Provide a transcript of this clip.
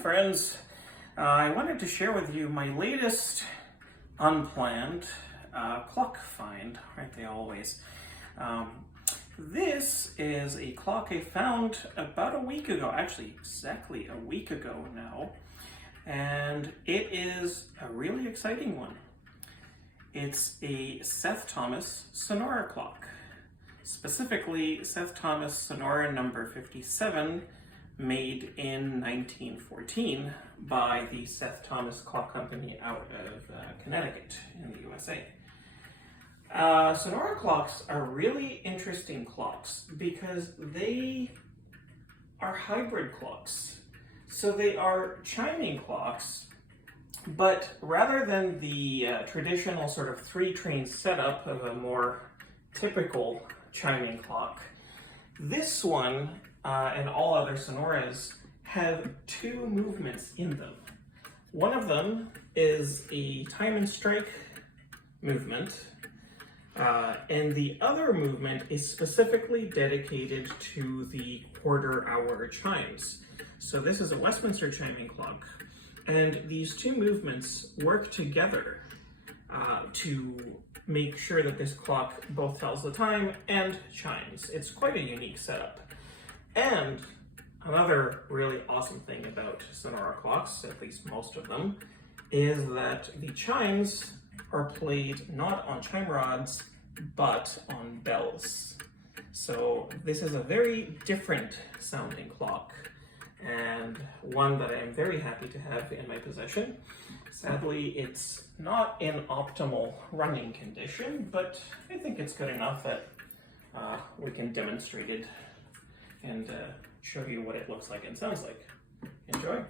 friends. I wanted to share with you my latest unplanned clock find. Aren't they always? This is a clock I found about a week ago, actually exactly a week ago now, and it is a really exciting one. It's a Seth Thomas Sonora clock, specifically Seth Thomas Sonora number 57, made in 1914 by the Seth Thomas Clock Company out of Connecticut in the USA. Sonora clocks are really interesting clocks because they are hybrid clocks. So they are chiming clocks, but rather than the traditional sort of three-train setup of a more typical chiming clock, this one and all other Sonoras have two movements in them. One of them is a time and strike movement, and the other movement is specifically dedicated to the quarter-hour chimes. So this is a Westminster chiming clock, and these two movements work together to make sure that this clock both tells the time and chimes. It's quite a unique setup. And another really awesome thing about Sonora clocks, at least most of them, is that the chimes are played not on chime rods, but on bells. So this is a very different sounding clock, and one that I am very happy to have in my possession. Sadly, it's not in optimal running condition, but I think it's good enough that we can demonstrate it and show you what it looks like and sounds like. Enjoy.